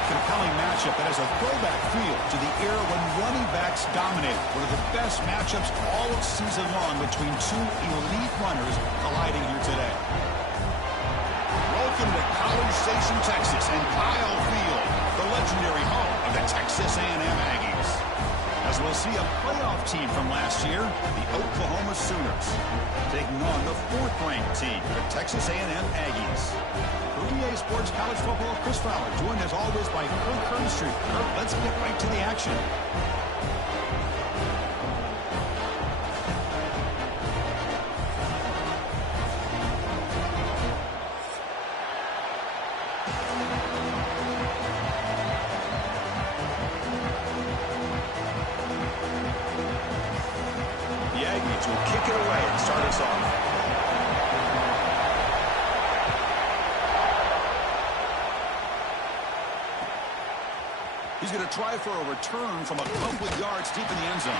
very compelling matchup that has a throwback feel to the era when running backs dominated. One of the best matchups all season long between two elite runners colliding here today. Welcome to College Station, Texas, and Kyle Field, the legendary home of the Texas A&M Aggies. As we'll see a playoff team from last year, the Oklahoma Sooners, taking on the fourth-ranked team, the Texas A&M Aggies. For EA Sports College Football, Chris Fowler, joined as always by Kirk Herbstreit. Kirk, let's get right to the action. Will kick it away and start us off. He's going to try for a return from a couple of yards deep in the end zone.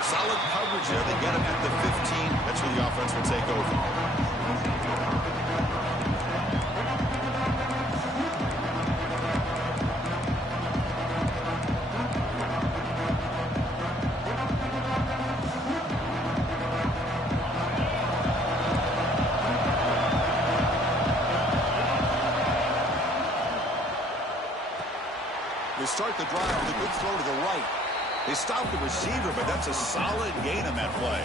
Solid coverage there. They get him at the 15. That's where the offense will take over. Start the drive with a good throw to the right. They stopped the receiver, but that's a solid gain on that play.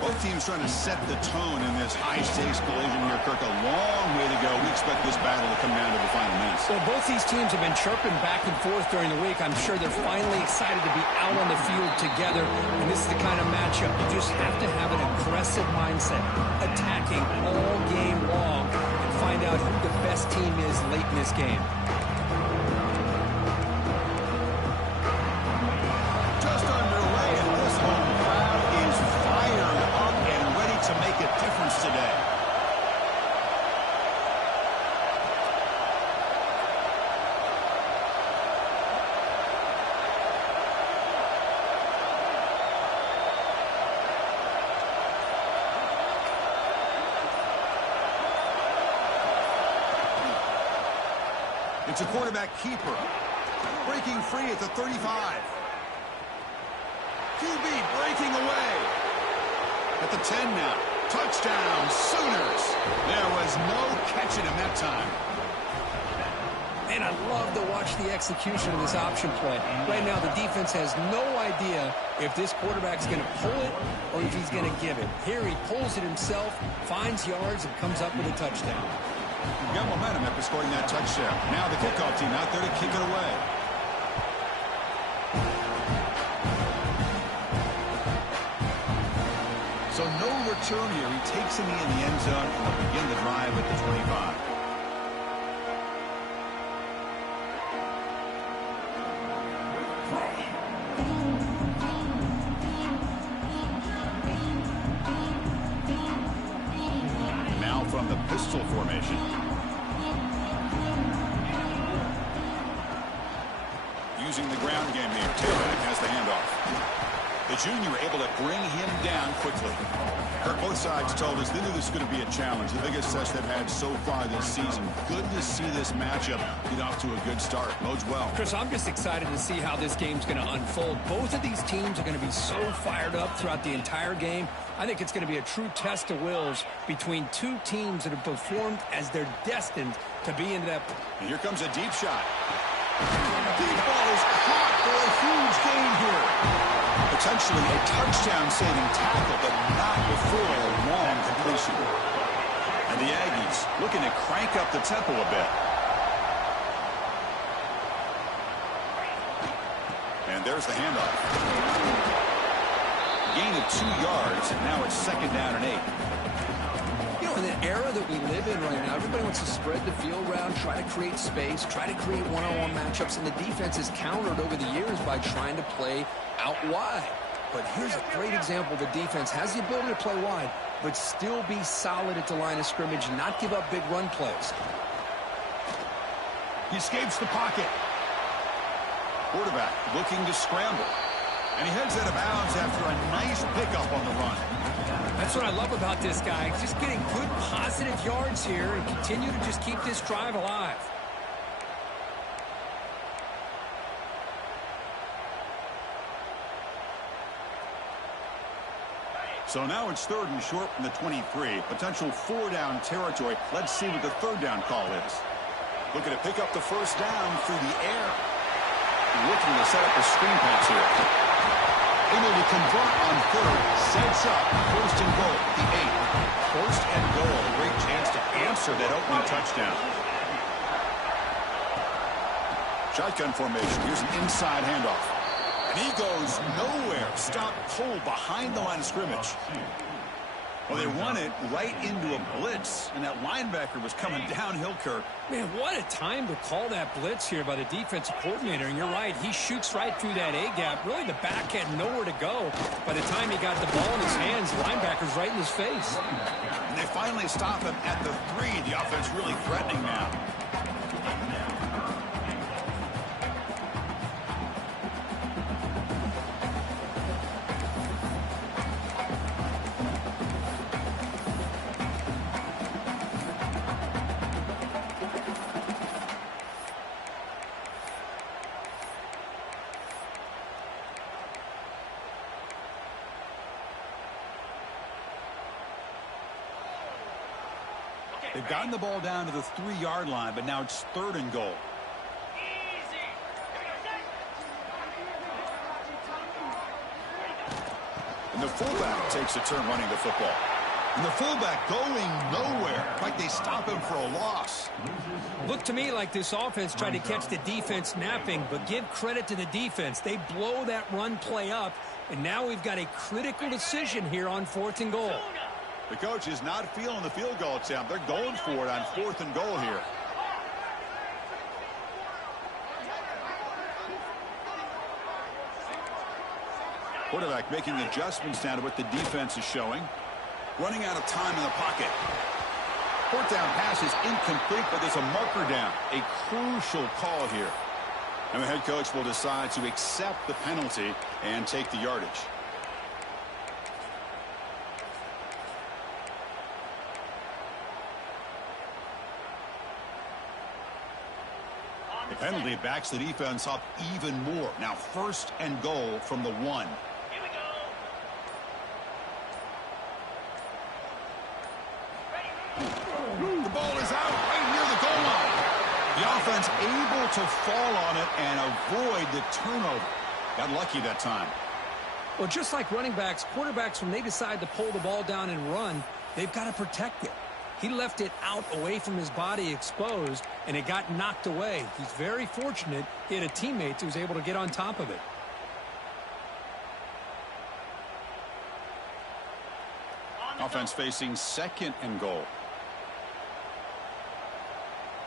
Both teams trying to set the tone in this high-stakes collision here, Kirk. A long way to go. We expect this battle to come down to the final minutes. Well, both these teams have been chirping back and forth during the week. I'm sure they're finally excited to be out on the field together. And this is the kind of matchup you just have to have an aggressive mindset, attacking all game long, and find out who the best team is late in this game. Today. It's a quarterback keeper. Breaking free at the 35. QB breaking away. At the 10 now. Touchdown, Sooners. There was no catching him that time. And I love to watch the execution of this option play. Right now, the defense has no idea if this quarterback's going to pull it or if he's going to give it. Here he pulls it himself, finds yards, and comes up with a touchdown. You've got momentum after scoring that touchdown. Now the kickoff team out there to kick it away. So no return here. He takes him in the end zone and will begin the drive at the 25. Now from the pistol formation. Using the ground game here. Tailback has the handoff. The junior able to bring him down quickly. Kirk, both sides told us they knew this was going to be a challenge. The biggest test they've had so far this season. Good to see this matchup get off to a good start. Bodes well. Chris, I'm just excited to see how this game's going to unfold. Both of these teams are going to be so fired up throughout the entire game. I think it's going to be a true test of wills between two teams that have performed as they're destined to be in that. And here comes a deep shot. Deep ball is caught for a huge gain here. Potentially a touchdown-saving tackle, but not before a long completion. And the Aggies looking to crank up the tempo a bit. And there's the handoff. Gain of 2 yards, and now it's 2nd down and 8. You know, in the era that we live in right now, everybody wants to spread the field around, try to create space, try to create one-on-one matchups, and the defense has countered over the years by trying to play out wide. But here's a great example. The defense has the ability to play wide, but still be solid at the line of scrimmage, not give up big run plays. He escapes the pocket. Quarterback looking to scramble. And he heads out of bounds after a nice pickup on the run. That's what I love about this guy. Just getting good positive yards here and continue to just keep this drive alive. So now it's 3rd and short from the 23. Potential 4-down territory. Let's see what the 3rd down call is. Looking to pick up the 1st down through the air. Looking to set up a screen pass here. Able to convert on 3rd. Sets up 1st and goal. The 8. 1st and goal. A great chance to answer that opening touchdown. Shotgun formation. Here's an inside handoff. And he goes nowhere. Stop cold behind the line of scrimmage. Well, they won it right into a blitz, and that linebacker was coming downhill, Kirk. Man, what a time to call that blitz here by the defensive coordinator. And you're right, he shoots right through that A-gap. Really, the back had nowhere to go. By the time he got the ball in his hands, the linebacker's right in his face. And they finally stop him at the 3. The offense really threatening now. They've gotten the ball down to the 3-yard line, but now it's 3rd and goal. And the fullback takes a turn running the football. And the fullback going nowhere. Like they stop him for a loss. Looked to me like this offense tried to catch the defense napping, but give credit to the defense. They blow that run play up, and now we've got a critical decision here on 4th and goal. The coach is not feeling the field goal attempt. They're going for it on 4th and goal here. Quarterback making adjustments now to what the defense is showing. Running out of time in the pocket. 4th down pass is incomplete, but there's a marker down. A crucial call here. And the head coach will decide to accept the penalty and take the yardage. The penalty backs the defense up even more. Now 1st and goal from the 1. Here we go. The ball is out right near the goal line. The offense able to fall on it and avoid the turnover. Got lucky that time. Well, just like running backs, quarterbacks, when they decide to pull the ball down and run, they've got to protect it. He left it out away from his body exposed, and it got knocked away. He's very fortunate he had a teammate who was able to get on top of it. Offense facing 2nd and goal.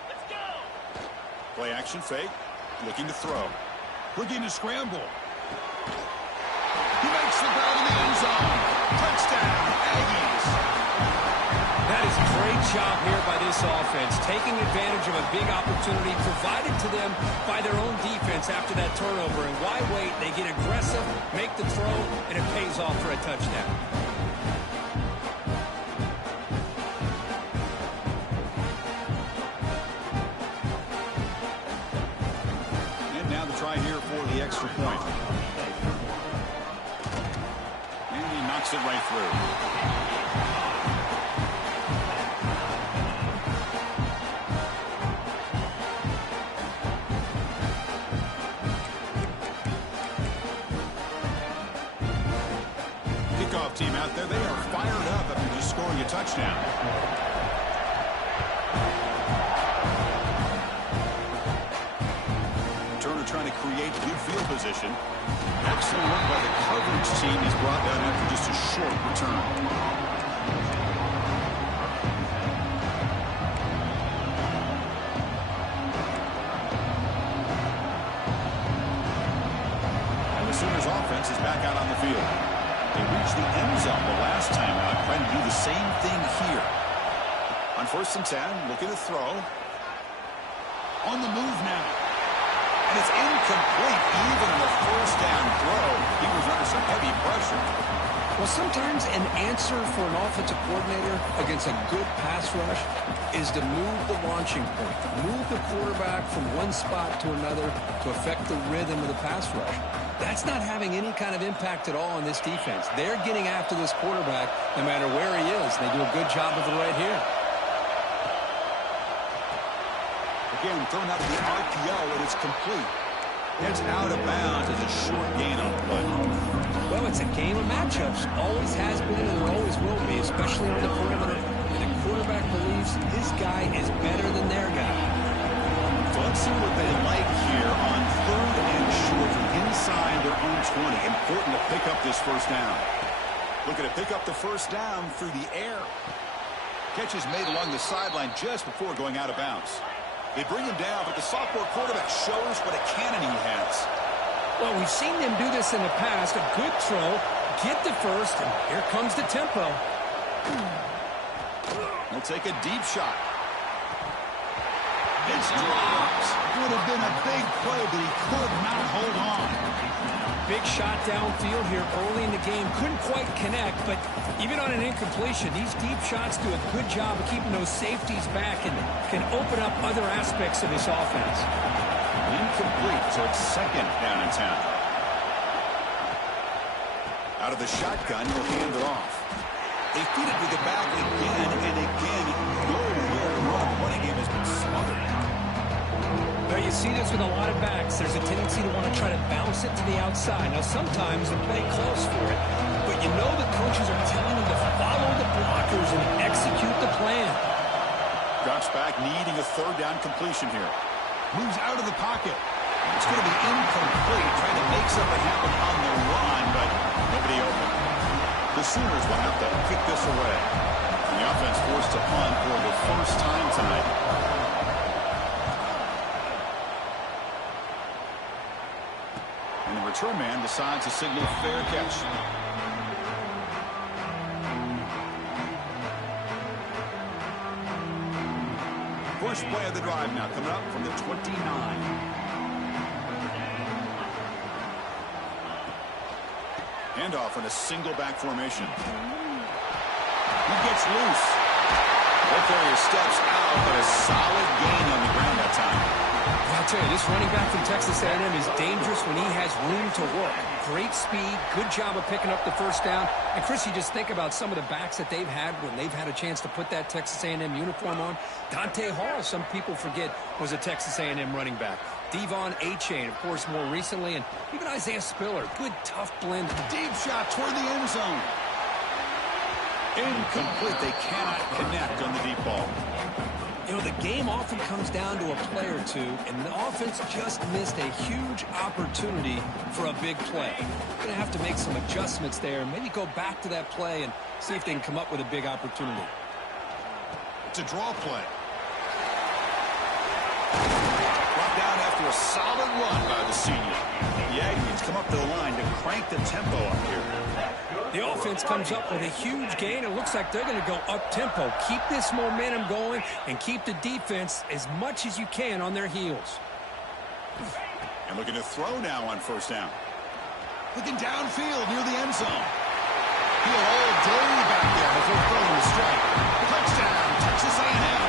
Let's go. Play action fake. Looking to throw. Looking to scramble. He makes the throw to the end zone. Touchdown, Aggies. That is a great job here by this offense, taking advantage of a big opportunity provided to them by their own defense after that turnover. And why wait? They get aggressive, make the throw, and it pays off for a touchdown. And now the try here for the extra point. And he knocks it right through. Team out there, they are fired up after just scoring a touchdown. Turner trying to create good field position. Excellent work by the coverage team. He's brought down after just a short return. And the Sooners offense is back out on the field. They reached the end zone the last time out, trying to do the same thing here. On 1st and 10, looking to throw. On the move now. And it's incomplete, even on the 1st down throw. He was under some heavy pressure. Well, sometimes an answer for an offensive coordinator against a good pass rush is to move the launching point, move the quarterback from one spot to another to affect the rhythm of the pass rush. That's not having any kind of impact at all on this defense. They're getting after this quarterback no matter where he is. They do a good job of it right here. Again, thrown out of the RPO, and it's complete. It's out of bounds as a short gain on the play. Well, it's a game of matchups. Always has been and there always will be, especially on the perimeter. And the quarterback believes his guy is better than their guy. So let's see what they like here on 3rd and short from inside their own 20. Important to pick up this first down. Looking to pick up the first down through the air. Catch is made along the sideline just before going out of bounds. They bring him down, but the sophomore quarterback shows what a cannon he has. Well, we've seen them do this in the past. A good throw, get the first, and here comes the tempo. He'll take a deep shot. It's dropped. Would have been a big play, but he could not hold on. Big shot downfield here early in the game. Couldn't quite connect, but even on an incompletion, these deep shots do a good job of keeping those safeties back and can open up other aspects of this offense. Incomplete, so it's 2nd down in town. Out of the shotgun, he'll hand it off. They feed it to the back again and again. The running game has been smothered. Well, you see this with a lot of backs. There's a tendency to want to try to bounce it to the outside. Now, sometimes the play calls for it, but you know the coaches are telling them to follow the blockers and execute the plan. Drops back, needing a 3rd down completion here. Moves out of the pocket. It's going to be incomplete, trying to make something happen on the run, but nobody open. The Sooners will have to kick this away. And the offense forced to punt for the first time tonight. And the return man decides to signal fair catch. First play of the drive now coming up from the 29. Handoff in a single back formation. He gets loose. Both areas steps out, but a solid gain on the ground that time. I'll tell you, this running back from Texas A&M is dangerous when he has room to work. Great speed, good job of picking up the first down. And, Chris, you just think about some of the backs that they've had when they've had a chance to put that Texas A&M uniform on. Dante Hall, some people forget, was a Texas A&M running back. Devon Achane, of course, more recently. And even Isaiah Spiller, good, tough blend. Deep shot toward the end zone. Incomplete. They cannot connect on the deep ball. You know, the game often comes down to a play or two, and the offense just missed a huge opportunity for a big play. Going to have to make some adjustments there, and maybe go back to that play and see if they can come up with a big opportunity. It's a draw play. Brought down after a solid run by the senior. The Aggies come up to the line to crank the tempo up here. The offense comes up with a huge gain. It looks like they're going to go up-tempo. Keep this momentum going and keep the defense as much as you can on their heels. And looking to throw now on first down. Looking downfield near the end zone. He'll hold day back there before throwing the strike. Touchdown, Texas A&M.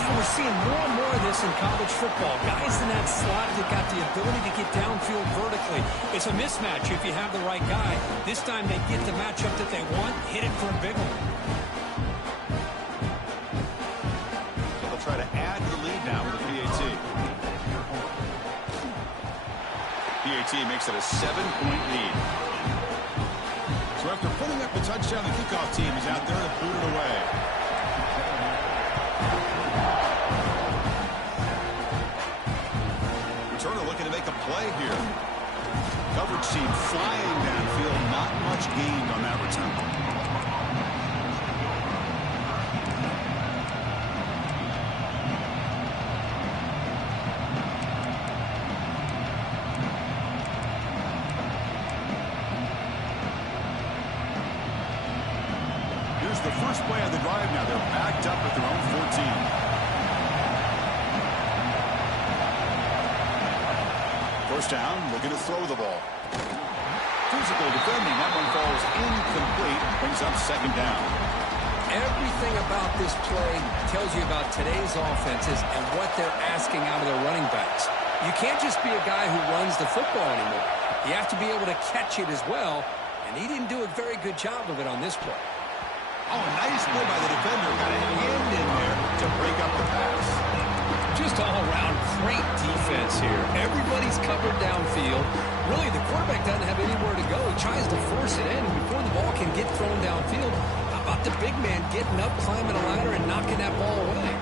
Now we're seeing more and more of this in college football. Guys in that slot that got the ability to get downfield vertically. It's a mismatch if you have the right guy. This time they get the matchup that they want, hit it for a big one. So they'll try to add to the lead now with the PAT. PAT makes it a 7-point lead. So after putting up the touchdown, the kickoff team is out there to boot it away. Returner looking to make a play here. Coverage team flying downfield. Not much gained on that return. Here's the first play of the drive now. They're backed up at their own 14. First down, looking to throw the ball. Physical defending. That one falls incomplete. Brings up second down. Everything about this play tells you about today's offenses and what they're asking out of their running backs. You can't just be a guy who runs the football anymore. You have to be able to catch it as well, and he didn't do a very good job of it on this play. Oh, nice play by the defender. Got a hand in there to break up the pass. Just all around great defense here. Everybody's covered downfield. Really, the quarterback doesn't have anywhere to go. He tries to force it in before the ball can get thrown downfield. How about the big man getting up, climbing a ladder, and knocking that ball away?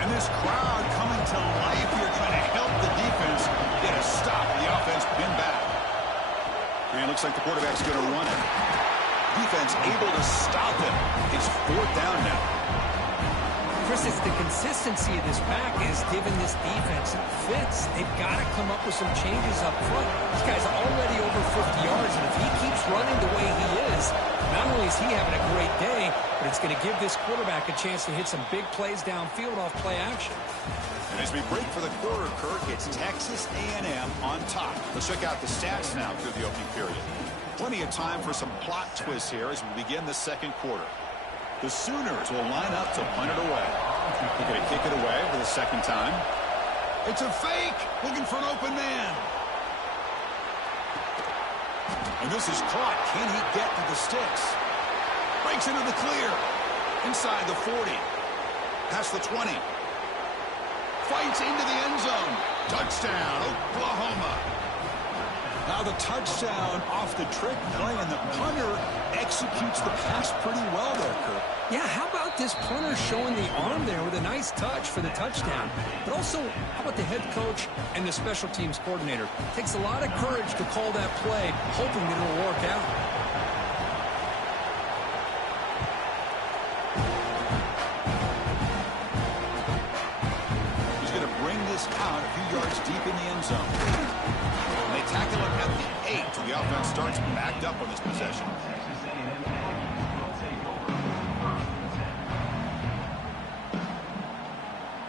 And this crowd coming to life here, trying to help the defense get a stop. The offense pinned back. And it looks like the quarterback's going to run it. Defense able to stop him. It's 4th down now. Chris, it's the consistency of this back is giving this defense fits. They've got to come up with some changes up front. This guy's already over 50 yards, and if he keeps running the way he is, not only is he having a great day, but it's going to give this quarterback a chance to hit some big plays downfield off play action. And as we break for the quarter, Kirk, it's Texas A&M on top. Let's check out the stats now through the opening period. Plenty of time for some plot twists here as we begin the second quarter. The Sooners will line up to punt it away. They're going to kick it away for the second time. It's a fake, looking for an open man. And this is caught. Can he get to the sticks? Breaks into the clear. Inside the 40. Past the 20. Fights into the end zone. Touchdown, Oklahoma. Now the touchdown off the trick play, and the punter executes the pass pretty well there, Kirk. Yeah, how about this punter showing the arm there with a nice touch for the touchdown? But also, how about the head coach and the special teams coordinator? It takes a lot of courage to call that play, hoping that it'll work out. He's going to bring this out a few yards deep in the end zone. And they tackle him at the 8, so the offense starts backed up on this possession.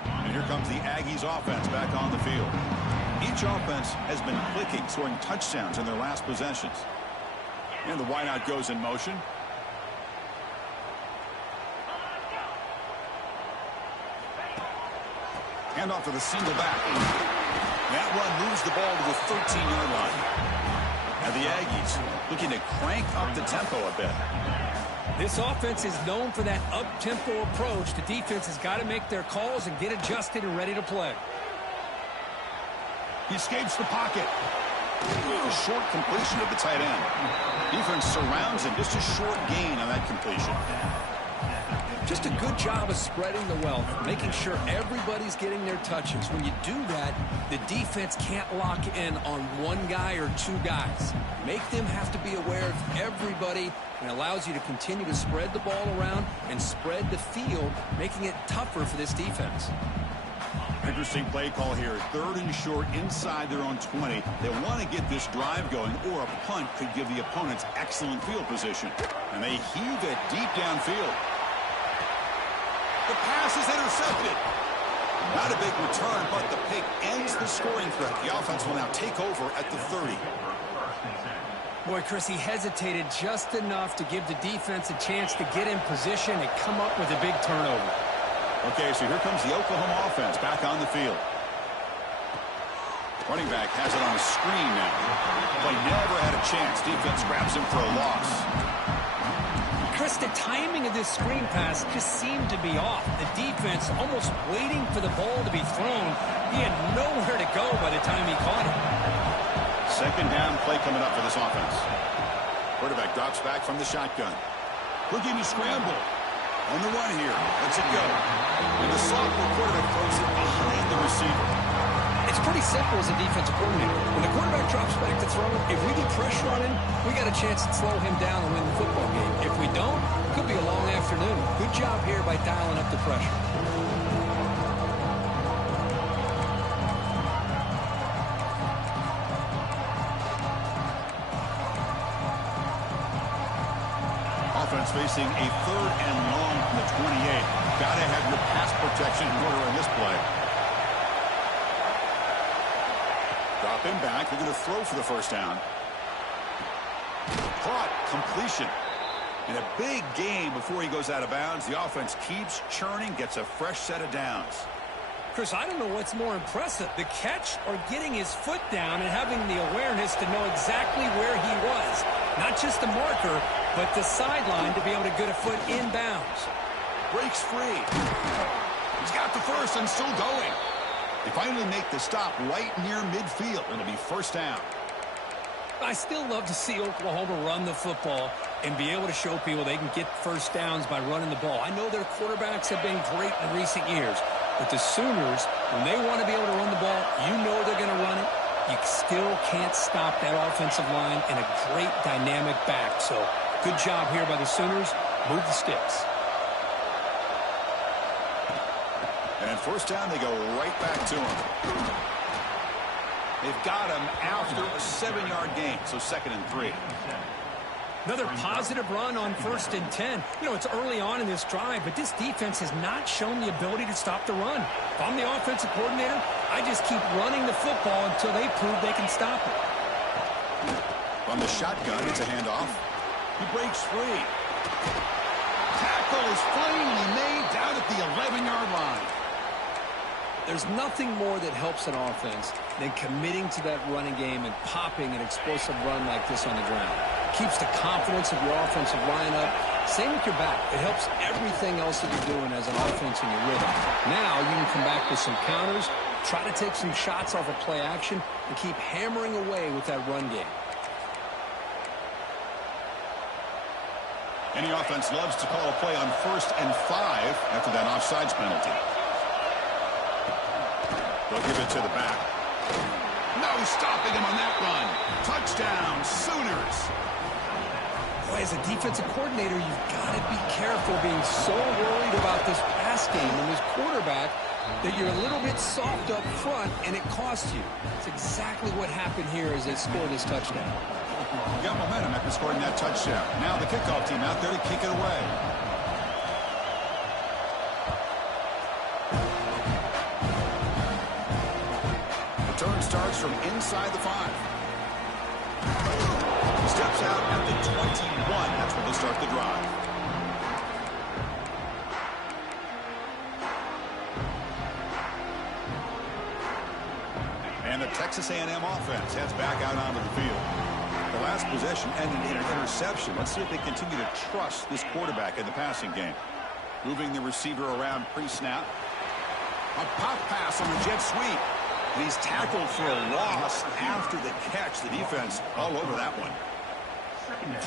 And here comes the Aggies offense back on the field. Each offense has been clicking, scoring touchdowns in their last possessions. And the wideout goes in motion. Hand off to the single back. That run moves the ball to the 13-yard line. And the Aggies looking to crank up the tempo a bit. This offense is known for that up-tempo approach. The defense has got to make their calls and get adjusted and ready to play. He escapes the pocket. A short completion of the tight end. Defense surrounds him. Just a short gain on that completion. Just a good job of spreading the wealth, making sure everybody's getting their touches. When you do that, the defense can't lock in on one guy or two guys. Make them have to be aware of everybody, and allows you to continue to spread the ball around and spread the field, making it tougher for this defense. Interesting play call here. 3rd and short inside their own 20. They want to get this drive going, or a punt could give the opponents excellent field position. And they heave it deep downfield. The pass is intercepted. Not a big return, but the pick ends the scoring threat. The offense will now take over at the 30. Boy, Chris, he hesitated just enough to give the defense a chance to get in position and come up with a big turnover. Okay, so here comes the Oklahoma offense back on the field. Running back has it on a screen now. But never had a chance. Defense grabs him for a loss. Chris, the timing of this screen pass just seemed to be off. The defense almost waiting for the ball to be thrown. He had nowhere to go by the time he caught it. Second down play coming up for this offense. Quarterback drops back from the shotgun. Looking to scramble. On the run here. Lets it go. And the sophomore quarterback throws it behind the receiver. It's pretty simple as a defensive coordinator. When the quarterback drops back to throw, if we get pressure on him, we got a chance to slow him down and win the football game. If we don't, it could be a long afternoon. Good job here by dialing up the pressure. Offense facing a 3rd and long from the 28. Got to have your pass protection in order in this play. Drop him back. They're going to throw for the first down. Caught. Completion. In a big game before he goes out of bounds, the offense keeps churning, gets a fresh set of downs. Chris, I don't know what's more impressive, the catch or getting his foot down and having the awareness to know exactly where he was. Not just the marker, but the sideline to be able to get a foot inbounds. Breaks free. He's got the first and still going. They finally make the stop right near midfield. It'll be first down. I still love to see Oklahoma run the football and be able to show people they can get first downs by running the ball. I know their quarterbacks have been great in recent years, but the Sooners, when they want to be able to run the ball, you know they're going to run it. You still can't stop that offensive line and a great dynamic back. So good job here by the Sooners. Move the sticks. And first down, they go right back to him. They've got him after a 7-yard gain, so 2nd and 3. Another positive run on 1st and 10. You know, it's early on in this drive, but this defense has not shown the ability to stop the run. If I'm the offensive coordinator, I just keep running the football until they prove they can stop it. On the shotgun, it's a handoff. He breaks free. Tackle is finally made down at the 11-yard line. There's nothing more that helps an offense than committing to that running game and popping an explosive run like this on the ground. Keeps the confidence of your offensive line up. Same with your back. It helps everything else that you're doing as an offense in your rhythm. Now you can come back with some counters, try to take some shots off of play action, and keep hammering away with that run game. Any offense loves to call a play on 1st and 5 after that offsides penalty. They'll give it to the back. No stopping him on that run. Touchdown, Sooners. Boy, as a defensive coordinator, you've got to be careful being so worried about this pass game and this quarterback that you're a little bit soft up front and it costs you. It's exactly what happened here as they scored this touchdown. Got momentum after scoring that touchdown. Now the kickoff team out there to kick it away. Return starts from inside the 5. Steps out at the 21. That's where they'll start the drive. And the Texas A&M offense heads back out onto the field. The last possession ended in an interception. Let's see if they continue to trust this quarterback in the passing game. Moving the receiver around pre-snap. A pop pass on the jet sweep. And he's tackled for a loss after the catch. The defense all over that one.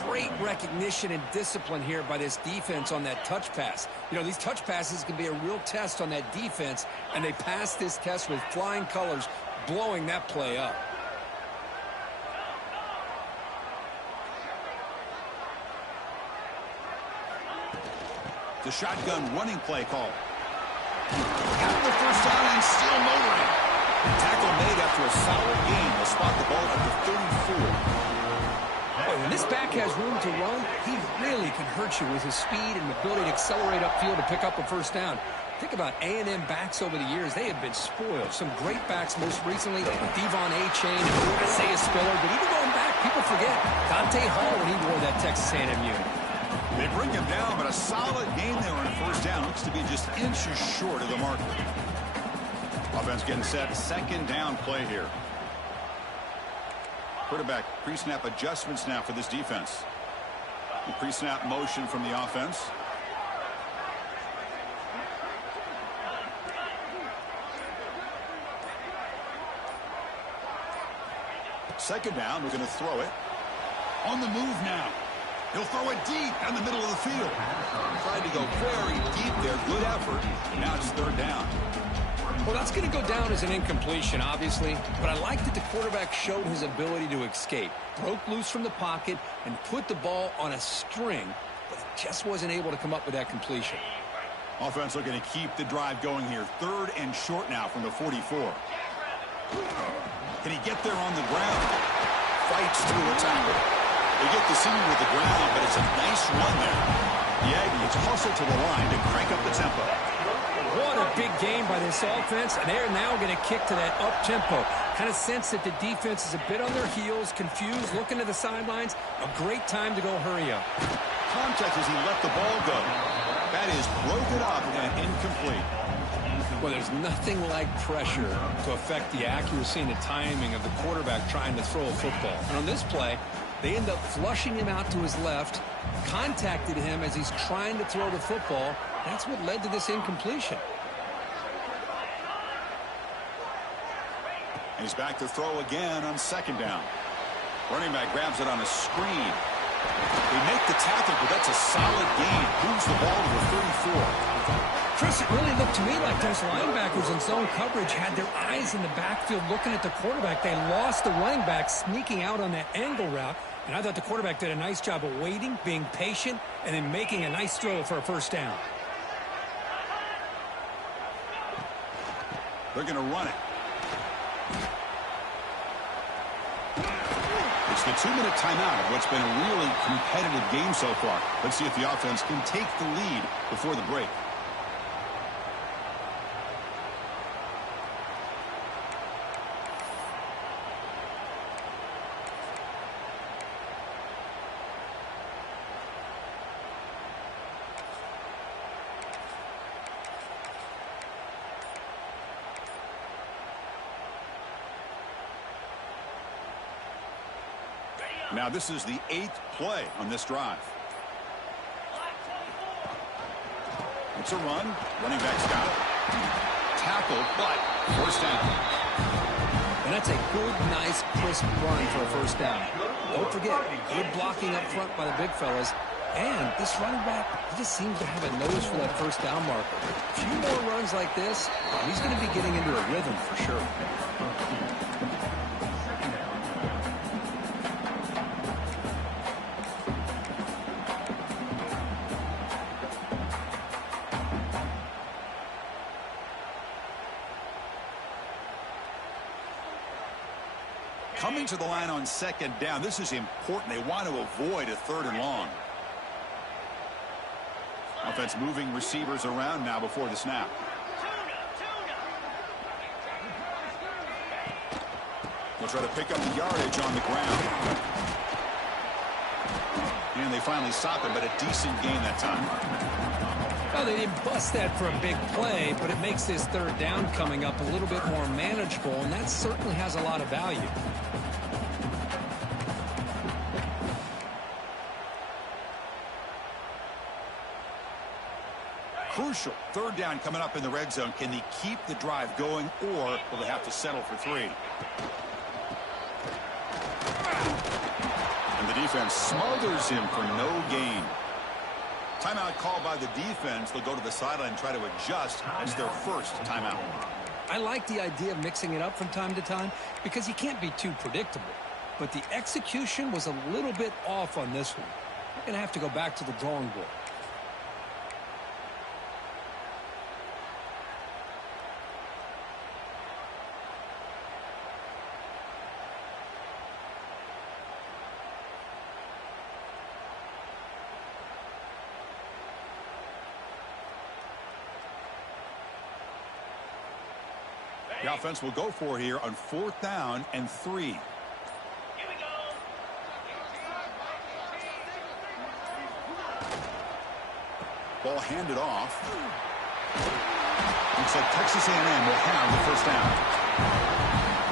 Great recognition and discipline here by this defense on that touch pass. You know, these touch passes can be a real test on that defense, and they passed this test with flying colors, blowing that play up. The shotgun running play call. Got the first down and still motoring. Tackle made after a solid gain. Will spot the ball at the 34. Boy, when this back has room to run, he really can hurt you with his speed and ability to accelerate upfield to pick up a first down. Think about A&M backs over the years. They have been spoiled. Some great backs most recently, Devon A-Chain, Isaiah Spiller. But even going back, people forget Dante Hall when he wore that Texas A&M unit. They bring him down, but a solid game there on first down. Looks to be just inches short of the marker. Offense getting set. Second down play here. Quarterback pre-snap adjustments now for this defense. The pre-snap motion from the offense. Second down, we're going to throw it. On the move now. He'll throw it deep down the middle of the field. Tried to go very deep there. Good effort. Now it's third down. Well, that's going to go down as an incompletion, obviously, but I like that the quarterback showed his ability to escape, broke loose from the pocket, and put the ball on a string, but just wasn't able to come up with that completion. Offense looking to keep the drive going here. Third and short now from the 44. Can he get there on the ground? Fights through a tackle. They get the senior with the ground, but it's a nice run there. The Aggies hustle to the line to crank up the tempo. What a big game by this offense, and they're now going to kick to that up-tempo. Kind of sense that the defense is a bit on their heels, confused, looking to the sidelines. A great time to go hurry up. Contact as he let the ball go. That is broken up and incomplete. Well, there's nothing like pressure to affect the accuracy and the timing of the quarterback trying to throw a football. And on this play, they end up flushing him out to his left, contacted him as he's trying to throw the football. That's what led to this incompletion. He's back to throw again on second down. Running back grabs it on a screen. They make the tackle, but that's a solid gain. Moves the ball to the 34. Chris, it really looked to me like those linebackers in zone coverage had their eyes in the backfield looking at the quarterback. They lost the running back sneaking out on that angle route, and I thought the quarterback did a nice job of waiting, being patient, and then making a nice throw for a first down. They're going to run it. It's the 2-minute timeout of what's been a really competitive game so far. Let's see if the offense can take the lead before the break. Now this is the 8th play on this drive. It's a run. Running back's got it. Tackle, but first down. And that's a good, nice, crisp run for a first down. Don't forget, good blocking up front by the big fellas. And this running back, he just seems to have a nose for that first down marker. A few more runs like this, he's going to be getting into a rhythm for sure. Coming to the line on second down. This is important. They want to avoid a 3rd and long. Offense moving receivers around now before the snap. They'll try to pick up the yardage on the ground. And they finally stop it, but a decent gain that time. Well, they didn't bust that for a big play, but it makes this 3rd down coming up a little bit more manageable, and that certainly has a lot of value. Crucial 3rd down coming up in the red zone. Can they keep the drive going, or will they have to settle for 3? And the defense smothers him for no gain. Timeout called by the defense. They'll go to the sideline and try to adjust. It's their first timeout. I like the idea of mixing it up from time to time because you can't be too predictable. But the execution was a little bit off on this one. We're going to have to go back to the drawing board. The offense will go for here on 4th down and 3. Here we go. Ball handed off. Looks like Texas A&M will have the first down.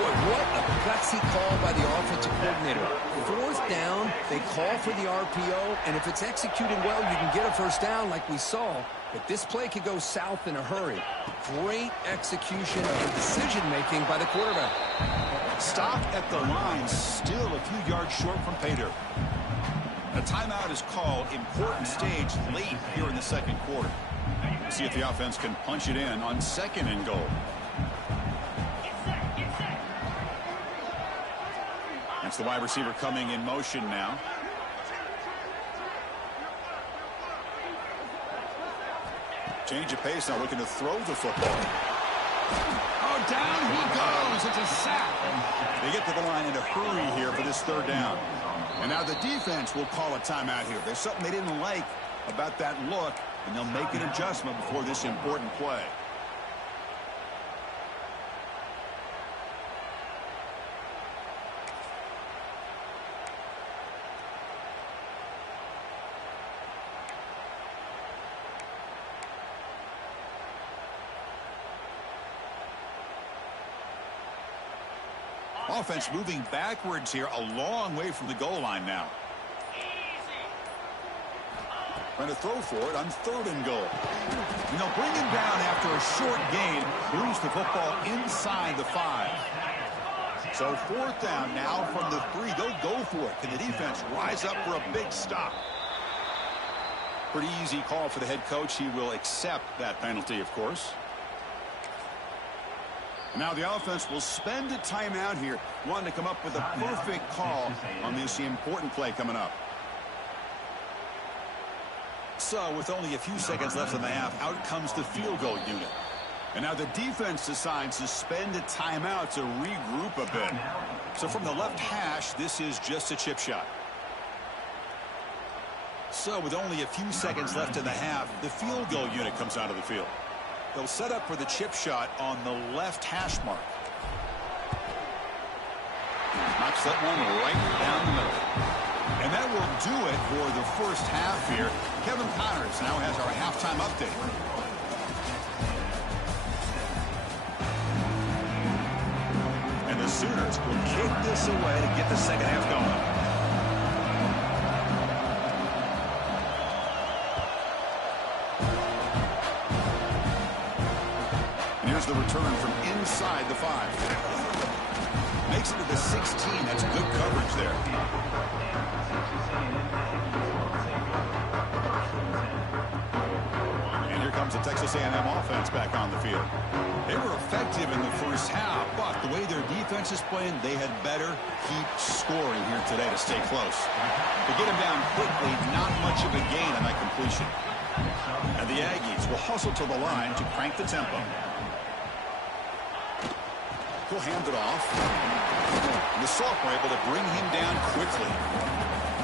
Boy, what a gutsy call by the offensive coordinator. 4th down, they call for the RPO, and if it's executed well, you can get a first down like we saw. But this play could go south in a hurry. Great execution and decision-making by the quarterback. Stop at the line, still a few yards short from pay dirt. A timeout is called. Important stage late here in the second quarter. See if the offense can punch it in on 2nd and goal. Get set, get set. That's the wide receiver coming in motion now. Change of pace now, looking to throw the football. Oh, down he goes. It's a sack. They get to the line in a hurry here for this 3rd down. And now the defense will call a timeout here. There's something they didn't like about that look, and they'll make an adjustment before this important play. Offense moving backwards here, a long way from the goal line now. Trying to throw for it on 3rd and goal. And they'll bring him down after a short gain. Lose the football inside the 5. So 4th down now from the 3. They'll go for it. Can the defense rise up for a big stop? Pretty easy call for the head coach. He will accept that penalty, of course. Now the offense will spend a timeout here, wanting to come up with a perfect call on this important play coming up. So with only a few seconds left in the half, out comes the field goal unit. And now the defense decides to spend a timeout to regroup a bit. So from the left hash, this is just a chip shot. So with only a few seconds left in the half, the field goal unit comes out of the field. They'll set up for the chip shot on the left hash mark. Knocks that one right down the middle. And that will do it for the first half here. Kevin Connors now has our halftime update. And the Sooners will kick this away to get the second half going. Here's the return from inside the 5. Makes it to the 16. That's good coverage there. And here comes the Texas A&M offense back on the field. They were effective in the first half, but the way their defense is playing, they had better keep scoring here today to stay close. To get them down quickly, not much of a gain on that completion. And the Aggies will hustle to the line to crank the tempo. He'll hand it off. And the Soft were able to bring him down quickly.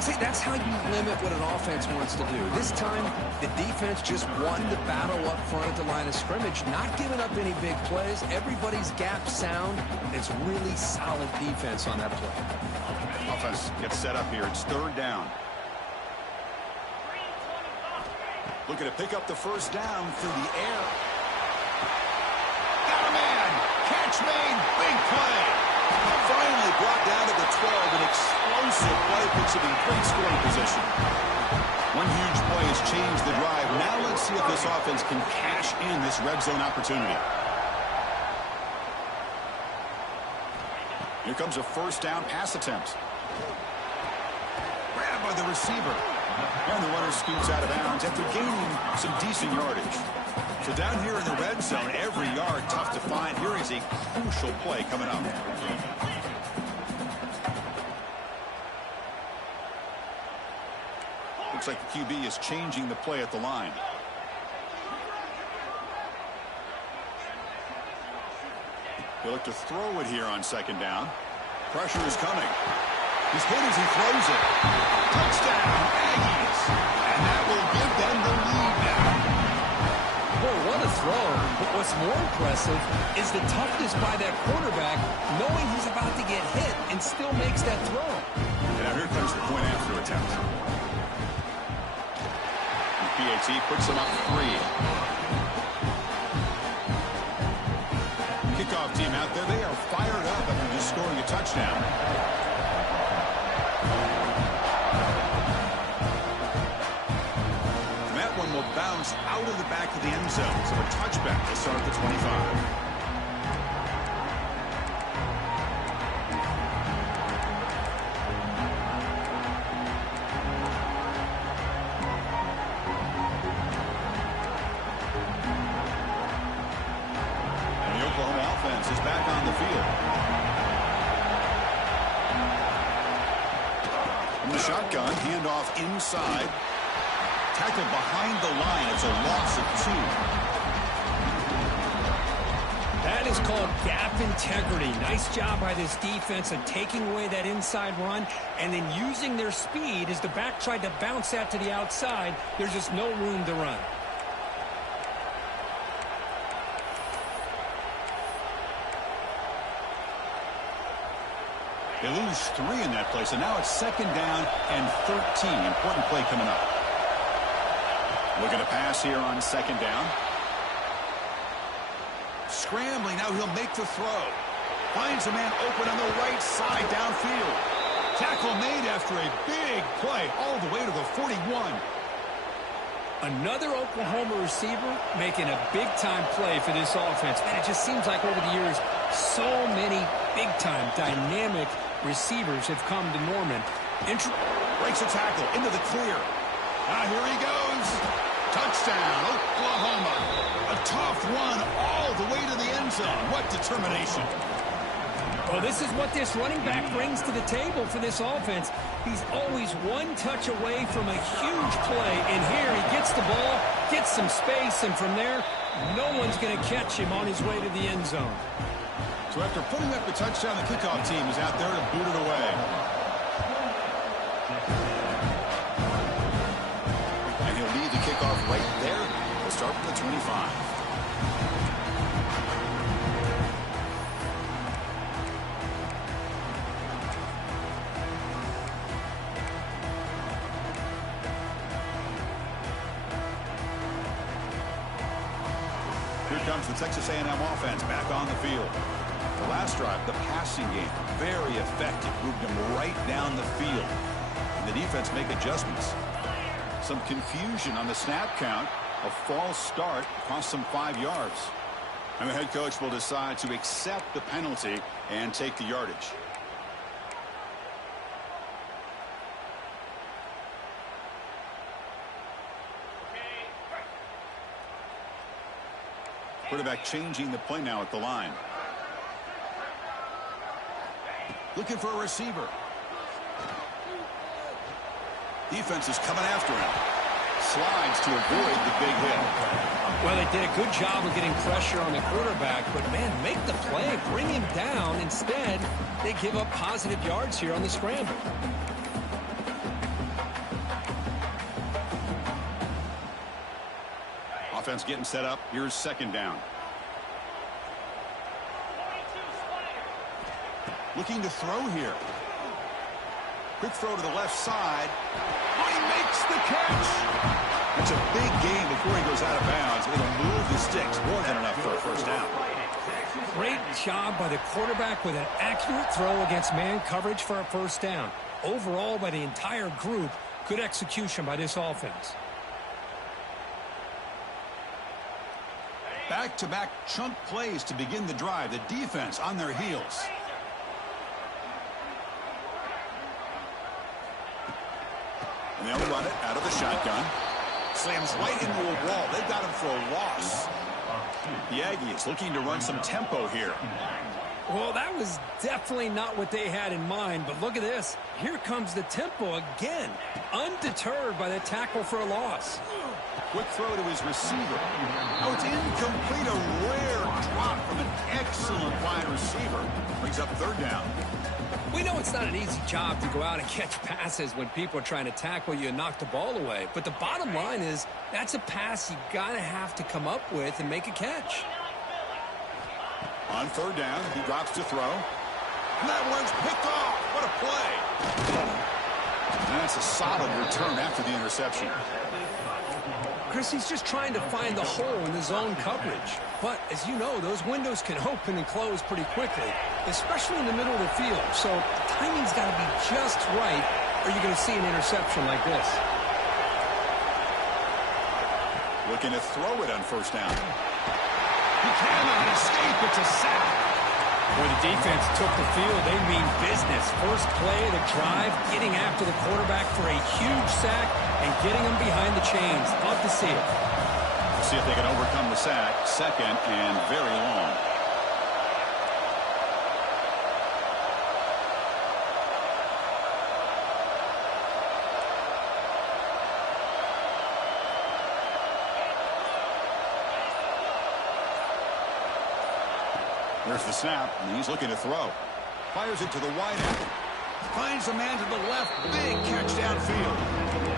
See, that's how you limit what an offense wants to do. This time, the defense just won the battle up front at the line of scrimmage, not giving up any big plays. Everybody's gap sound. It's really solid defense on that play. Offense gets set up here. It's 3rd down. Looking to pick up the first down through the air. Got a man. Catch made. Big play. Finally brought down to the 12. An explosive play puts him in great scoring position. One huge play has changed the drive. Now let's see if this offense can cash in this red zone opportunity. Here comes a first down pass attempt. Grabbed by the receiver. And the runner scoots out of bounds after gaining some decent yardage. So down here in the red zone, every yard tough to find. Here is a crucial play coming up. Looks like the QB is changing the play at the line. He'll look to throw it here on 2nd down. Pressure is coming. He's hit as he throws it. Touchdown, Aggies. And that will give them the lead now. Boy, what a throw. But what's more impressive is the toughness by that quarterback, knowing he's about to get hit and still makes that throw. And now here comes the point after attempt. And PAT puts him up 3. Kickoff team out there. They are fired up after just scoring a touchdown. Will bounce out of the back of the end zone. So a touchback to start the 25. And the Oklahoma offense is back on the field. From the shotgun, handoff inside. Tackled behind the line. It's a loss of 2. That is called gap integrity. Nice job by this defense of taking away that inside run and then using their speed as the back tried to bounce that to the outside. There's just no room to run. They lose 3 in that play, so now it's 2nd down and 13. Important play coming up. Looking to pass here on 2nd down. Scrambling, now he'll make the throw. Finds a man open on the right side downfield. Tackle made after a big play all the way to the 41. Another Oklahoma receiver making a big-time play for this offense. Man, it just seems like over the years, so many big-time, dynamic receivers have come to Norman. Breaks a tackle into the clear. Here he goes. Touchdown, Oklahoma. A tough run all the way to the end zone. What determination. Well, this is what this running back brings to the table for this offense. He's always one touch away from a huge play. And here he gets the ball, gets some space, and from there, no one's going to catch him on his way to the end zone. So after putting up the touchdown, the kickoff team is out there to boot it away. And he'll lead the kickoff right there. We'll start from the 25. Here comes the Texas A&M offense back on the field. The last drive, the passing game, very effective. Moved them right down the field. And the defense make adjustments. Some confusion on the snap count. A false start cost them 5 yards. And the head coach will decide to accept the penalty and take the yardage. Quarterback changing the play now at the line. Looking for a receiver. Defense is coming after him. Slides to avoid the big hit. Well, they did a good job of getting pressure on the quarterback, but, man, make the play, bring him down. Instead, they give up positive yards here on the scramble. Offense getting set up. Here's second down. Looking to throw here. Quick throw to the left side. Oh, he makes the catch. It's a big gain before he goes out of bounds. It'll move the sticks. More than enough for a first down. Great job by the quarterback with an accurate throw against man coverage for a first down. Overall, by the entire group, good execution by this offense. Back-to-back chunk plays to begin the drive. The defense on their heels. And they'll run it out of the shotgun. Slams right into a wall. They've got him for a loss. The Aggies looking to run some tempo here. Well, that was definitely not what they had in mind, but look at this. Here comes the tempo again. Undeterred by the tackle for a loss. Quick throw to his receiver. Oh, it's incomplete. A rare drop from an excellent wide receiver. Brings up third down. We know it's not an easy job to go out and catch passes when people are trying to tackle you and knock the ball away. But the bottom line is that's a pass you got to have to come up with and make a catch. On third down, he drops to throw. And that one's picked off. What a play. And that's a solid return after the interception. Chris, he's just trying to find the hole in the zone coverage. But, as you know, those windows can open and close pretty quickly, especially in the middle of the field. So the timing's got to be just right, or you're going to see an interception like this. Looking to throw it on first down. He cannot escape. It's a sack. Boy, the defense took the field. They mean business. First play of the drive, getting after the quarterback for a huge sack and getting him behind the chains. Love to see it. We'll see if they can overcome the sack. Second and very long. There's the snap, and he's looking to throw. Fires it to the wide end. Finds a man to the left. Big catch downfield.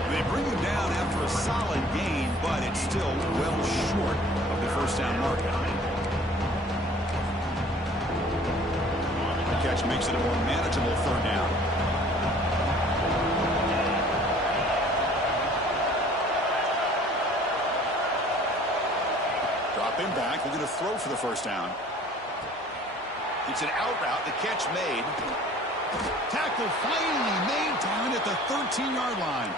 They bring him down after a solid gain, but it's still well short of the first down mark. The catch makes it a more manageable third down. Drop him back. They're going to throw for the first down. It's an out route. The catch made. Tackle finally made down at the 13-yard line.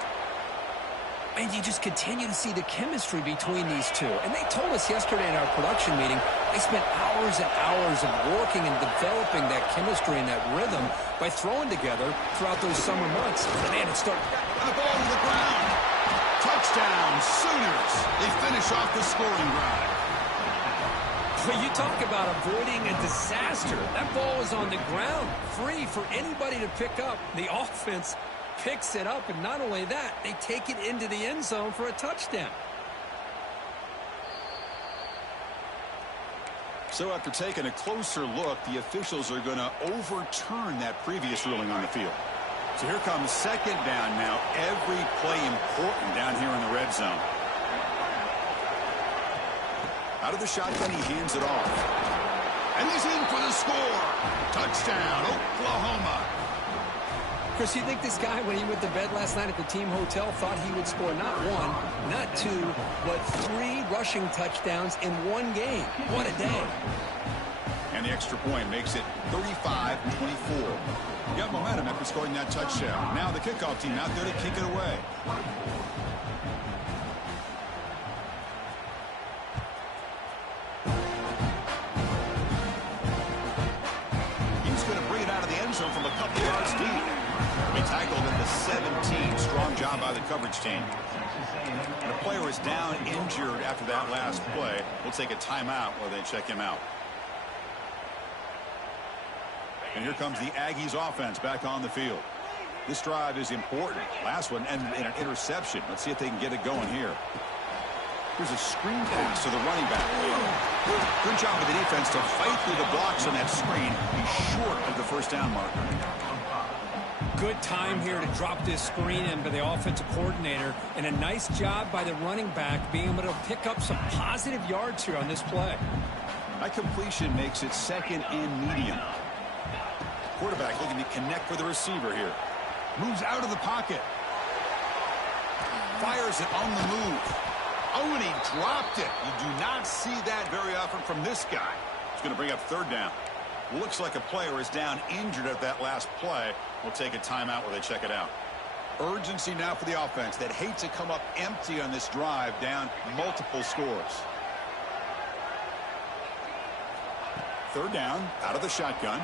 And you just continue to see the chemistry between these two. And they told us yesterday in our production meeting, they spent hours and hours of working and developing that chemistry and that rhythm by throwing together throughout those summer months. Man, it started. And the ball to the ground. Touchdown, Sooners. They finish off the scoring drive. Well, you talk about avoiding a disaster. That ball is on the ground, free for anybody to pick up. The offense picks it up, and not only that, they take it into the end zone for a touchdown. So after taking a closer look, the officials are going to overturn that previous ruling on the field. So here comes second down now. Every play important down here in the red zone. Out of the shotgun, he hands it off. And he's in for the score. Touchdown, Oklahoma. Chris, you think this guy, when he went to bed last night at the team hotel, thought he would score not one, not two, but 3 rushing touchdowns in one game? What a day. And the extra point makes it 35-24. You got momentum after scoring that touchdown. Now the kickoff team out there to kick it away. He's going to bring it out of the end zone from a couple yards deep. He tackled at the 17. Strong job by the coverage team. And a player is down injured after that last play. We'll take a timeout while they check him out. And here comes the Aggies offense back on the field. This drive is important. Last one ended in an interception. Let's see if they can get it going here. Here's a screen pass to the running back. Good job of the defense to fight through the blocks on that screen. He's short of the first down marker. Good time here to drop this screen in by the offensive coordinator, and a nice job by the running back being able to pick up some positive yards here on this play. That completion makes it second and medium. Quarterback looking to connect with the receiver here. Moves out of the pocket. Fires it on the move. Oh, and he dropped it. You do not see that very often from this guy. He's going to bring up third down. Looks like a player is down injured at that last play. We'll take a timeout while they check it out. Urgency now for the offense that hates to come up empty on this drive, down multiple scores. Third down, out of the shotgun.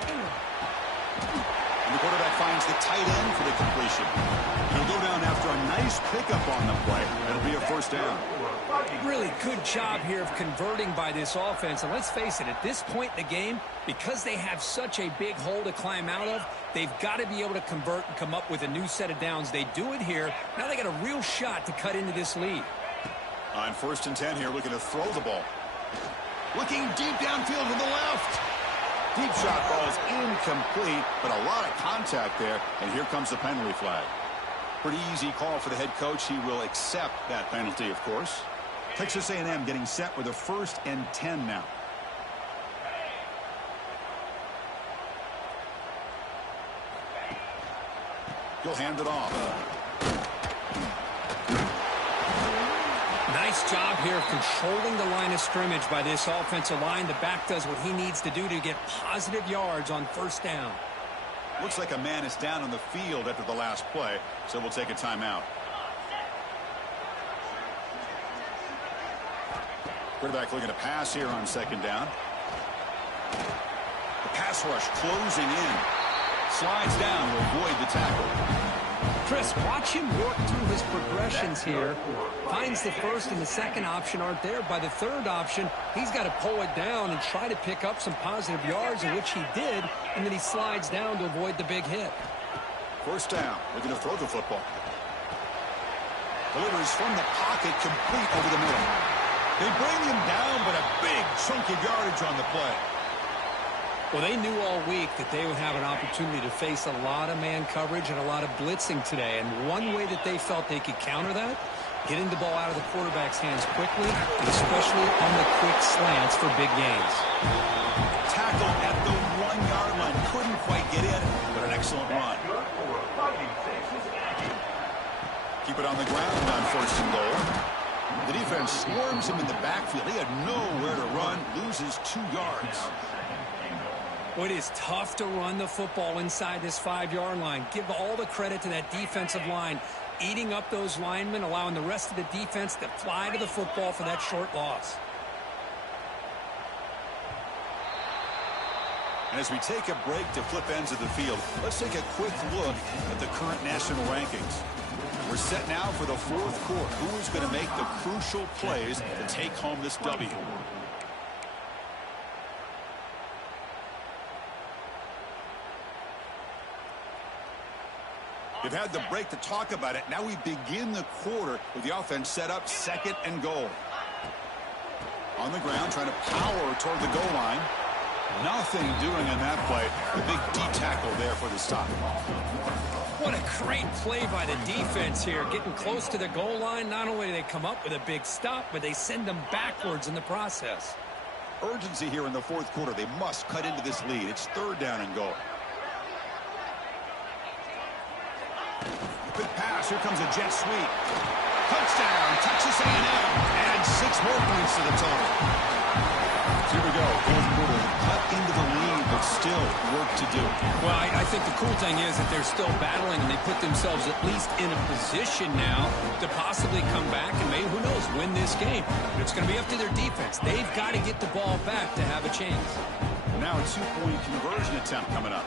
And the quarterback finds the tight end for the completion. He'll go down after a nice pickup on the play. It'll be a first down. Really good job here of converting by this offense. And let's face it, at this point in the game, because they have such a big hole to climb out of, they've got to be able to convert and come up with a new set of downs. They do it here. Now they got a real shot to cut into this lead. On 1st and 10 here, looking to throw the ball. Looking deep downfield to the left. Deep shot ball is incomplete, but a lot of contact there, and here comes the penalty flag. Pretty easy call for the head coach. He will accept that penalty, of course. Texas A&M getting set with a 1st and 10 now. He'll hand it off. Nice job here of controlling the line of scrimmage by this offensive line. The back does what he needs to do to get positive yards on first down. Looks like a man is down on the field after the last play, so we'll take a timeout. Quarterback looking to pass here on 2nd down. The pass rush closing in. Slides down to avoid the tackle. Chris, watch him work through his progressions here. Finds the first and the second option aren't there. By the third option, he's got to pull it down and try to pick up some positive yards, in which he did, and then he slides down to avoid the big hit. First down, looking to throw the football. Delivers from the pocket, complete over the middle. They bring him down, but a big chunk of yardage on the play. Well, they knew all week that they would have an opportunity to face a lot of man coverage and a lot of blitzing today. And one way that they felt they could counter that, getting the ball out of the quarterback's hands quickly, and especially on the quick slants for big gains. Tackle at the 1-yard line. Couldn't quite get in, but an excellent run. Keep it on the ground on 1st and goal. The defense swarms him in the backfield. He had nowhere to run, loses 2 yards. Well, it is tough to run the football inside this 5-yard line. Give all the credit to that defensive line, eating up those linemen, allowing the rest of the defense to fly to the football for that short loss. And as we take a break to flip ends of the field, let's take a quick look at the current national rankings. We're set now for the 4th quarter. Who is going to make the crucial plays to take home this W? We've had the break to talk about it. Now we begin the quarter with the offense set up 2nd and goal. On the ground, trying to power toward the goal line. Nothing doing on that play. A big D tackle there for the stop. What a great play by the defense here. Getting close to the goal line, not only do they come up with a big stop, but they send them backwards in the process. Urgency here in the 4th quarter. They must cut into this lead. It's 3rd down and goal. Quick pass. Here comes a jet sweep. Touchdown, Texas A&M. And 6 more points to the total. Here we go. 4th quarter. Cut into the lead, but still work to do. Well, I think the cool thing is that they're still battling, and they put themselves at least in a position now to possibly come back and maybe, who knows, win this game. But it's going to be up to their defense. They've got to get the ball back to have a chance. Now a 2-point conversion attempt coming up.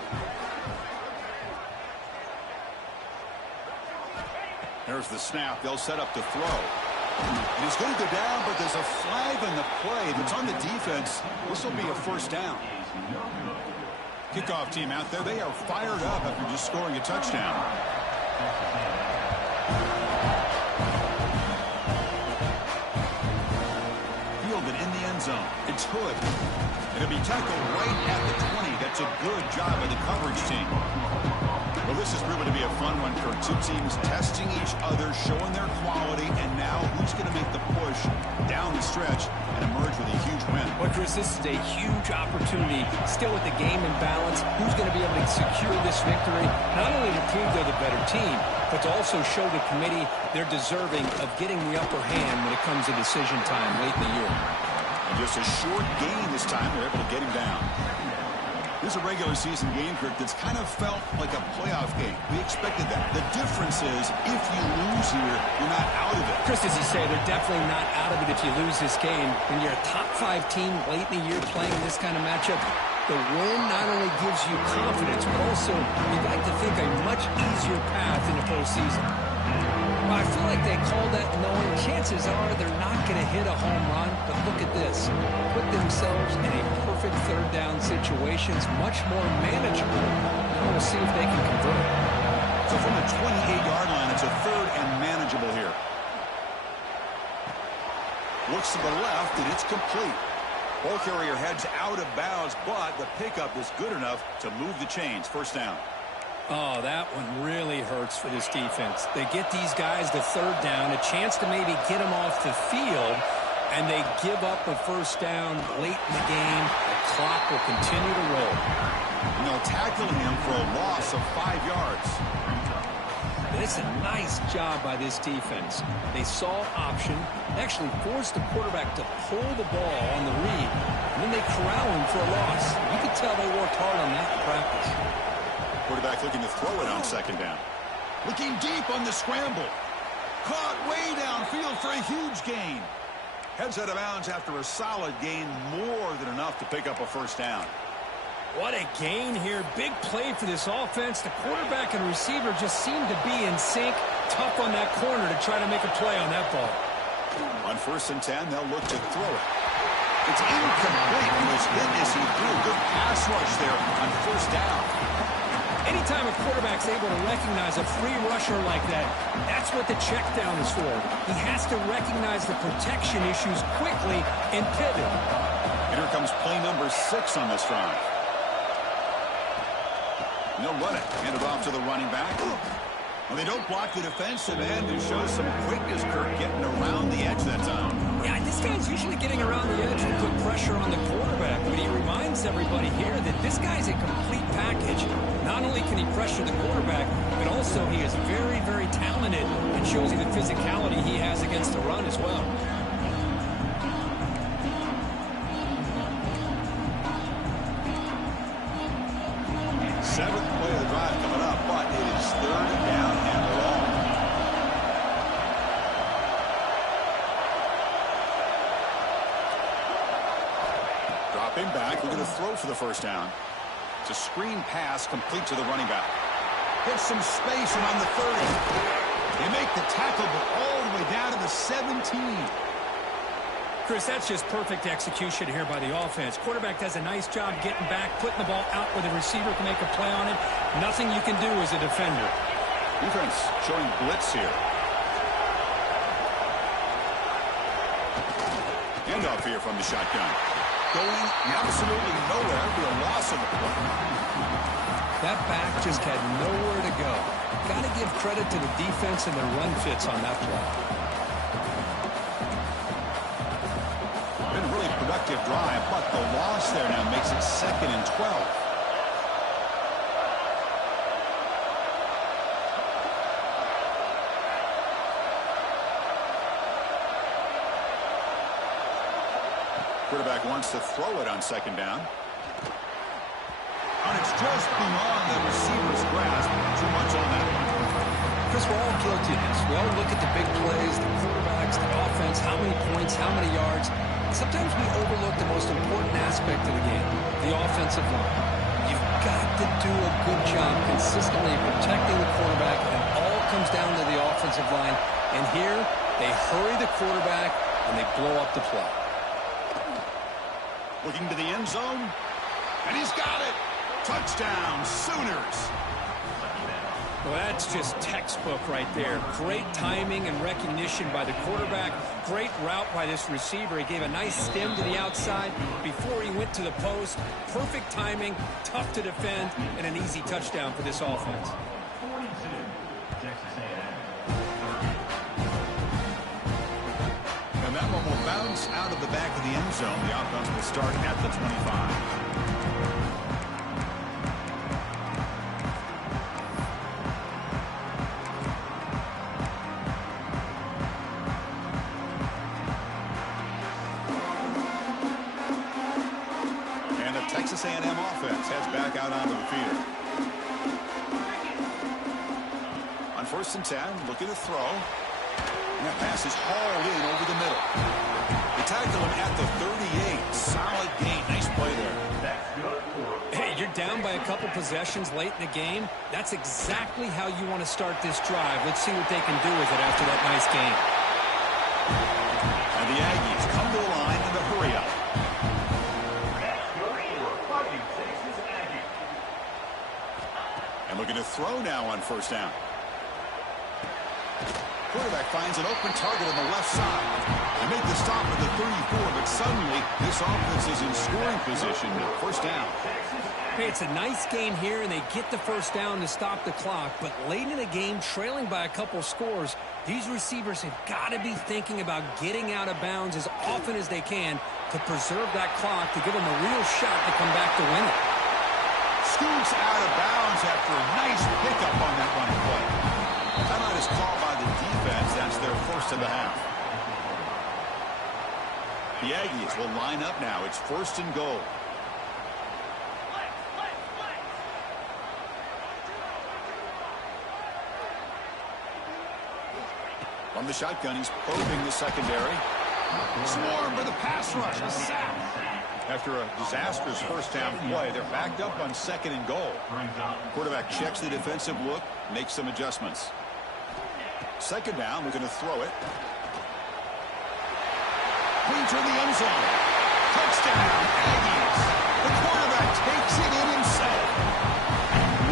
There's the snap. They'll set up to throw. And he's going to go down, but there's a flag on the play. If it's on the defense, this will be a 1st down. Kickoff team out there. They are fired up after just scoring a touchdown. Fielded in the end zone. It's Hood. It'll be tackled right at the 20. That's a good job by the coverage team. Well, this is proven to be a fun one, Kirk. 2 teams testing each other, showing their quality, and now who's going to make the push down the stretch and emerge with a huge win? Well, Chris, this is a huge opportunity. Still with the game in balance, who's going to be able to secure this victory, not only to prove they're the better team, but to also show the committee they're deserving of getting the upper hand when it comes to decision time late in the year. And just a short gain this time. They're able to get him down. This is a regular season game, Kirk, that's kind of felt like a playoff game. We expected that. The difference is, if you lose here, you're not out of it. Chris, as you say, they're definitely not out of it if you lose this game. When you're a top-5 team late in the year playing this kind of matchup, the win not only gives you confidence, but also, you'd like to think, a much easier path in the postseason. Well, I feel like they call that knowing chances are they're not going to hit a home run, but look at this. Put themselves in a perfect 3rd down situation. It's much more manageable. Now we'll see if they can convert. So from the 28-yard line, it's a 3rd and manageable here. Looks to the left, and it's complete. Ball carrier heads out of bounds, but the pickup is good enough to move the chains. 1st down. Oh, that one really hurts for this defense. They get these guys to 3rd down, a chance to maybe get them off the field, and they give up a 1st down late in the game. The clock will continue to roll. And they'll tackle him for a loss of 5 yards. It's a nice job by this defense. They saw option, actually forced the quarterback to pull the ball on the read, and then they corral him for a loss. You could tell they worked hard on that in practice. Quarterback looking to throw it on 2nd down. Looking deep on the scramble. Caught way downfield for a huge gain. Heads out of bounds after a solid gain, more than enough to pick up a 1st down. What a gain here. Big play for this offense. The quarterback and receiver just seem to be in sync. Tough on that corner to try to make a play on that ball. On 1st and 10, they'll look to throw it. It's incomplete. He was hit as he threw. Good pass rush there on 1st down. Anytime a quarterback's able to recognize a free rusher like that, that's what the check down is for. He has to recognize the protection issues quickly and pivot. And here comes play number 6 on this drive. And they'll run it. Hand it off to the running back. Well, they don't block the defensive end and show some quickness, Kirk, getting around the edge that time. Yeah, this guy's usually getting around the edge to put pressure on the quarterback, but he reminds everybody here that this guy's a complete package. Not only can he pressure the quarterback, but also he is very, very talented and shows you the physicality he has against the run as well. Dropping back, we're going to throw for the first down. It's a screen pass complete to the running back. Gets some space around the 30. They make the tackle, but all the way down to the 17. Chris, that's just perfect execution here by the offense. Quarterback does a nice job getting back, putting the ball out where the receiver can make a play on it. Nothing you can do as a defender. Defense showing blitz here. Handoff here from the shotgun. Going absolutely nowhere for a loss of the play. That back just had nowhere to go. Got to give credit to the defense and their run fits on that play. Been a really productive drive, but the loss there now makes it 2nd and 12. Quarterback wants to throw it on 2nd down. And it's just beyond the receiver's grasp. Too much on that one. Chris, we're all guilty of this. We all look at the big plays, the quarterbacks, the offense, how many points, how many yards. Sometimes we overlook the most important aspect of the game, the offensive line. You've got to do a good job consistently protecting the quarterback, and it all comes down to the offensive line. And here, they hurry the quarterback, and they blow up the play. Looking to the end zone, and he's got it. Touchdown, Sooners. Well, that's just textbook right there. Great timing and recognition by the quarterback. Great route by this receiver. He gave a nice stem to the outside before he went to the post. Perfect timing, tough to defend, and an easy touchdown for this offense. And that one will bounce out of the back of the end zone. The offense will start at the 25. Texas A&M offense heads back out onto the field. On 1st and 10, looking to throw. And that pass is hauled in over the middle. They tackle him at the 38. Solid gain. Nice play there. Hey, you're down by a couple possessions late in the game. That's exactly how you want to start this drive. Let's see what they can do with it after that nice game. And the Aggies come to the line in the hurry-up. And looking to throw now on 1st down. Quarterback finds an open target on the left side. They make the stop at the 34, but suddenly this offense is in scoring position. 1st down. Hey, it's a nice gain here, and they get the 1st down to stop the clock. But late in the game, trailing by a couple scores, these receivers have got to be thinking about getting out of bounds as often as they can to preserve that clock, to give them a real shot to come back to win it. Scoots out of bounds after a nice pickup on that running play. Timeout is called by the defense. That's their 1st of the half. The Aggies will line up now. It's 1st and goal. From the shotgun, he's probing the secondary. Swarm for the pass rush. A sack. After a disastrous 1st half play, they're backed up on 2nd and goal. Quarterback checks the defensive look, makes some adjustments. 2nd down, we're going to throw it. Into the end zone. Touchdown, Aggies. The quarterback takes it in himself.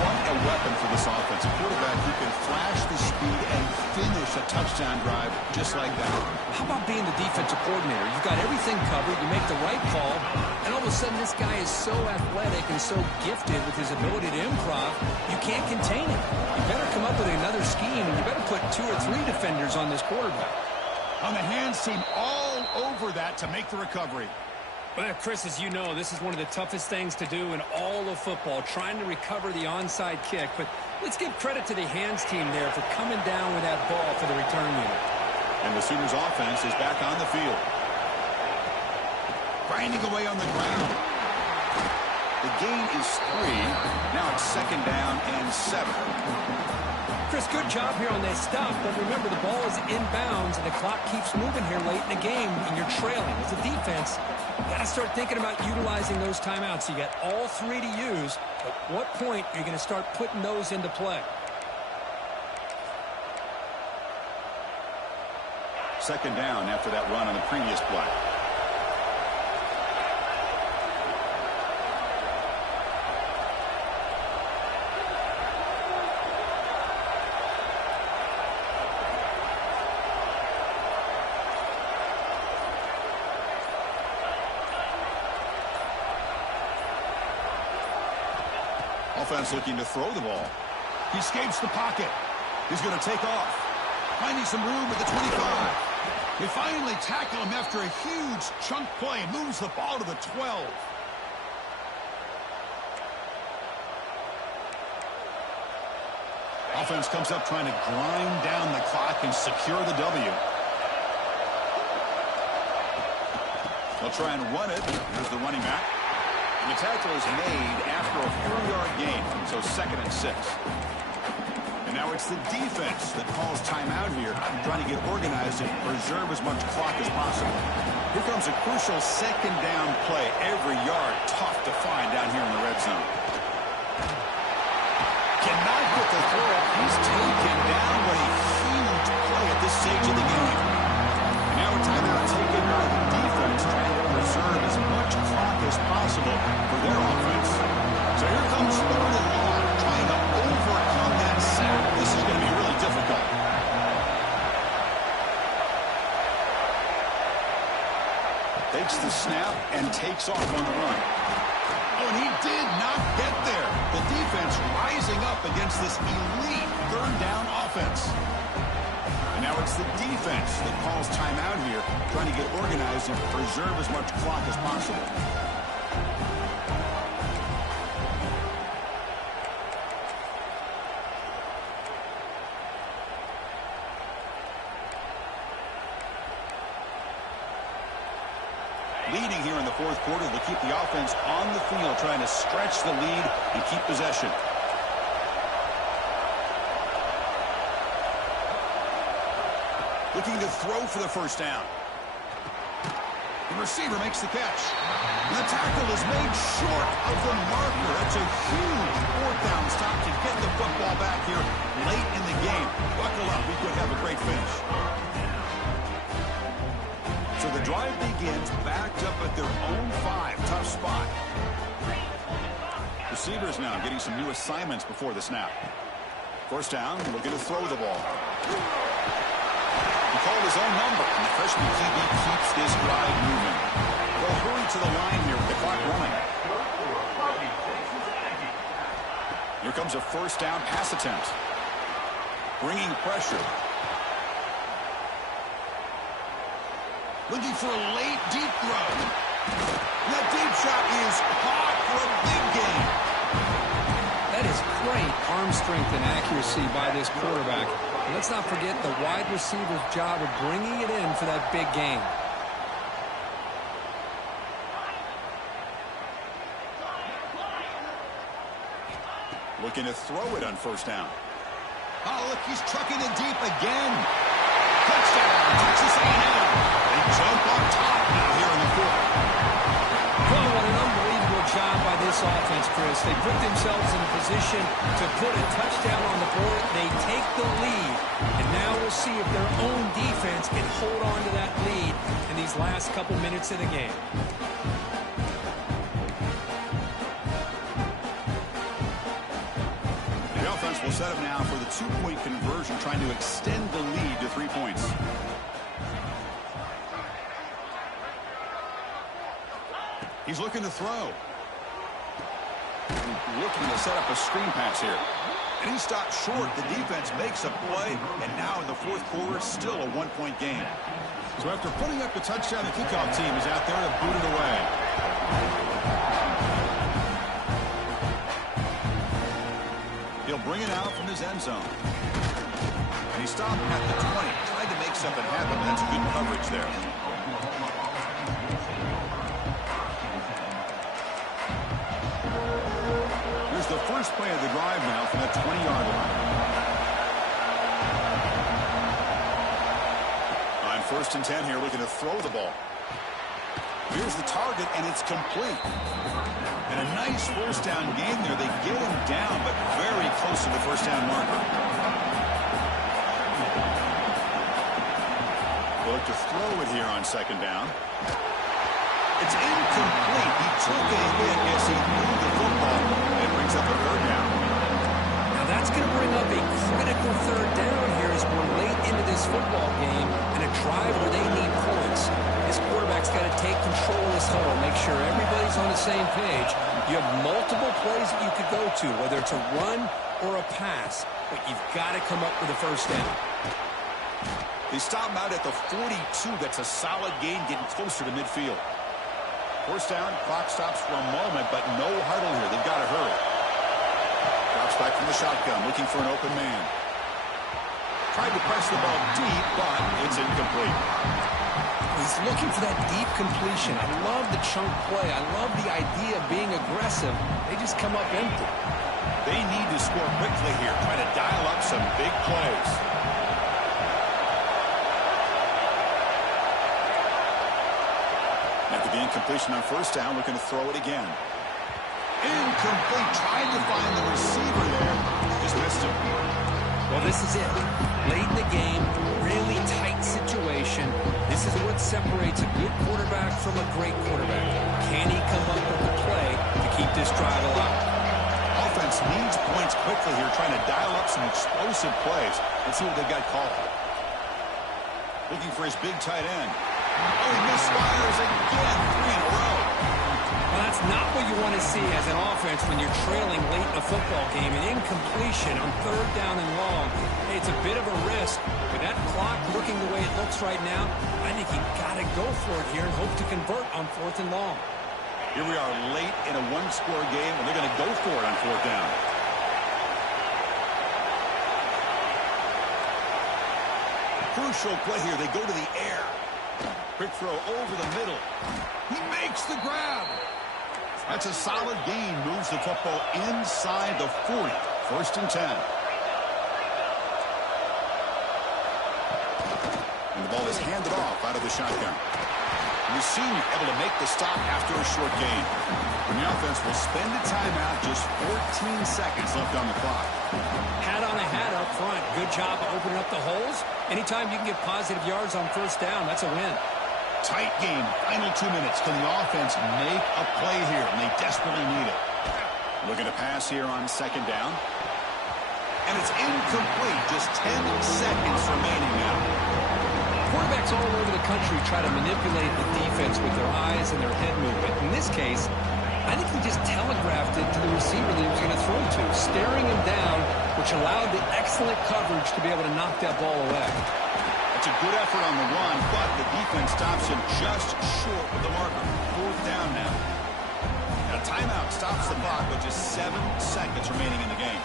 What a weapon for this offense. A quarterback who can flash the speed and finish a touchdown drive just like that. How about being the defensive coordinator? You've got everything covered. You make the right call, and all of a sudden this guy is so athletic and so gifted with his ability to improv, you can't contain him. You better come up with another scheme, and you better put 2 or 3 defenders on this quarterback. On the hands team all over that to make the recovery. Well, Chris, as you know, this is one of the toughest things to do in all of football, trying to recover the onside kick. But let's give credit to the hands team there for coming down with that ball for the return unit. And the Sooners offense is back on the field. Grinding away on the ground. The gain is 3. Now it's 2nd down and 7. Chris, good job here on that stop, but remember the ball is inbounds and the clock keeps moving here late in the game and you're trailing. As a defense, you got to start thinking about utilizing those timeouts. You got all three to use, but what point are you going to start putting those into play? Second down after that run on the previous play. Offense looking to throw the ball. He escapes the pocket. He's going to take off. Finding some room at the 25. They finally tackle him after a huge chunk play. Moves the ball to the 12. Offense comes up trying to grind down the clock and secure the W. They'll try and run it. Here's the running back. And the tackle is made after a 4-yard gain, so 2nd and 6. And now it's the defense that calls timeout here, trying to get organized and preserve as much clock as possible. Here comes a crucial 2nd down play. Every yard tough to find down here in the red zone. Cannot get the throw up. He's taken down. What a huge play at this stage of the game. And now a timeout taken by the defense, trying to preserve as much clock as possible for their offense. So here comes 3rd and long, trying to overcome that sack. This is going to be really difficult. Takes the snap and takes off on the run. Oh, and he did not get there. The defense rising up against this elite 3rd down offense. And now it's the defense that calls timeout here, trying to get organized and preserve as much clock as possible. Leading here in the 4th quarter, they'll keep the offense on the field, trying to stretch the lead and keep possession. Looking to throw for the 1st down. The receiver makes the catch. And the tackle is made short of the marker. That's a huge 4th down stop to get the football back here late in the game. Buckle up. We could have a great finish. So the drive begins backed up at their own 5. Tough spot. Receivers now getting some new assignments before the snap. 1st down, looking to throw the ball. He called his own number, and the freshman QB keeps this drive moving. They'll hurry to the line here with the clock running. Here comes a 1st down pass attempt. Bringing pressure. Looking for a late deep throw. That deep shot is caught for a big gain. That is great arm strength and accuracy by this quarterback. And let's not forget the wide receiver's job of bringing it in for that big gain. Looking to throw it on 1st down. Oh, look, he's trucking it deep again. Touchdown, Texas A&M. They jump on top now here in the 4th. Well, what an unbelievable job by this offense, Chris. They put themselves in a position to put a touchdown on the board. They take the lead, and now we'll see if their own defense can hold on to that lead in these last couple minutes of the game. The offense will set up now for the 2-point conversion, trying to extend the lead to 3 points. He's looking to throw. Looking to set up a screen pass here. And he stopped short. The defense makes a play, and now in the 4th quarter, it's still a 1-point game. So after putting up the touchdown, the kickoff team is out there to boot it away. He'll bring it out from his end zone. And he stopped at the 20. Tried to make something happen. That's good coverage there. Here's the first play of the drive now from the 20-yard line. first and 10 here, looking to throw the ball. Here's the target, and it's complete. And a nice first down game there. They get him down, but very close to the first down marker. They'll look to throw it here on second down. It's incomplete. He took a hit as he threw the football. And it brings up a third down. Now that's going to bring up a critical third down here as we're late into this football game and a drive where they need points. This quarterback's got to take control of this huddle, make sure everybody's on the same page. You have multiple plays that you could go to, whether it's a run or a pass, but you've got to come up with a first down. They stop him out at the 42. That's a solid gain, getting closer to midfield. First down, clock stops for a moment, but no huddle here. They've got to hurry. Drops back from the shotgun, looking for an open man. Tried to press the ball deep, but it's incomplete. He's looking for that deep completion. I love the chunk play. I love the idea of being aggressive. They just come up empty. They need to score quickly here, trying to dial up some big plays. After the incompletion on first down, looking to throw it again. Incomplete. Trying to find the receiver there. Just missed him. Well, this is it. Late in the game, really tight situation. This is what separates a good quarterback from a great quarterback. Can he come up with the play to keep this drive alive? Offense needs points quickly here, trying to dial up some explosive plays. Let's see what they've got called. Looking for his big tight end. Oh, he misfires again. 3 in a row. Well, that's not what you want to see as an offense when you're trailing late in a football game. An incompletion on third down and long. Hey, it's a bit of a risk, but that clock looking the way it looks right now, I think you've got to go for it here and hope to convert on fourth and long. Here we are late in a one-score game, and they're going to go for it on fourth down. Crucial play here. They go to the air. Quick throw over the middle. He makes the grab. That's a solid gain. Moves the football inside the 40. First and 10. And the ball is handed off out of the shotgun. And the senior able to make the stop after a short gain. And the offense will spend a timeout, just 14 seconds left on the clock. Hat on a hat up front. Good job of opening up the holes. Anytime you can get positive yards on first down, that's a win. Tight game. Final 2 minutes. Can the offense make a play here? And they desperately need it. Looking to pass here on second down. And it's incomplete. Just 10 seconds remaining now. Quarterbacks all over the country try to manipulate the defense with their eyes and their head movement. In this case, I think he just telegraphed it to the receiver that he was going to throw to, staring him down, which allowed the excellent coverage to be able to knock that ball away. It's a good effort on the run, but the defense stops him just short of the marker. Fourth down now. And a timeout stops the clock with just 7 seconds remaining in the game.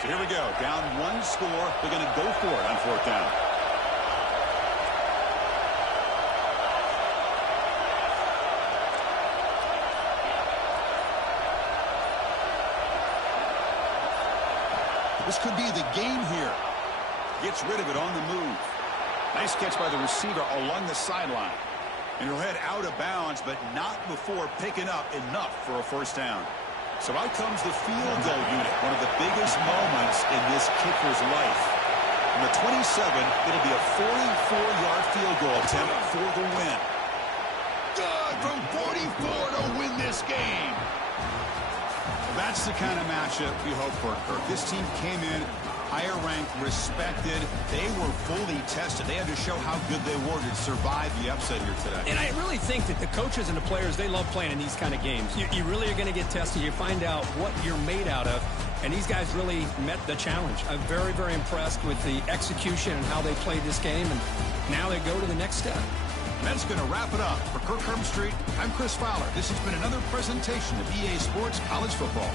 So here we go. Down 1 score. They're going to go for it on fourth down. This could be the game here. Gets rid of it on the move. Nice catch by the receiver along the sideline. And he'll head out of bounds, but not before picking up enough for a first down. So out comes the field goal unit, one of the biggest moments in this kicker's life. From the 27, it'll be a 44-yard field goal attempt for the win. Good from 44 to win this game. That's the kind of matchup we hope for, Kirk. This team came in higher ranked, respected. They were fully tested. They had to show how good they were to survive the upset here today. And I really think that the coaches and the players, they love playing in these kind of games. You really are going to get tested. You find out what you're made out of. And these guys really met the challenge. I'm very, very impressed with the execution and how they played this game. And now they go to the next step. And that's going to wrap it up. For Kirk Street, I'm Chris Fowler. This has been another presentation of EA Sports College Football.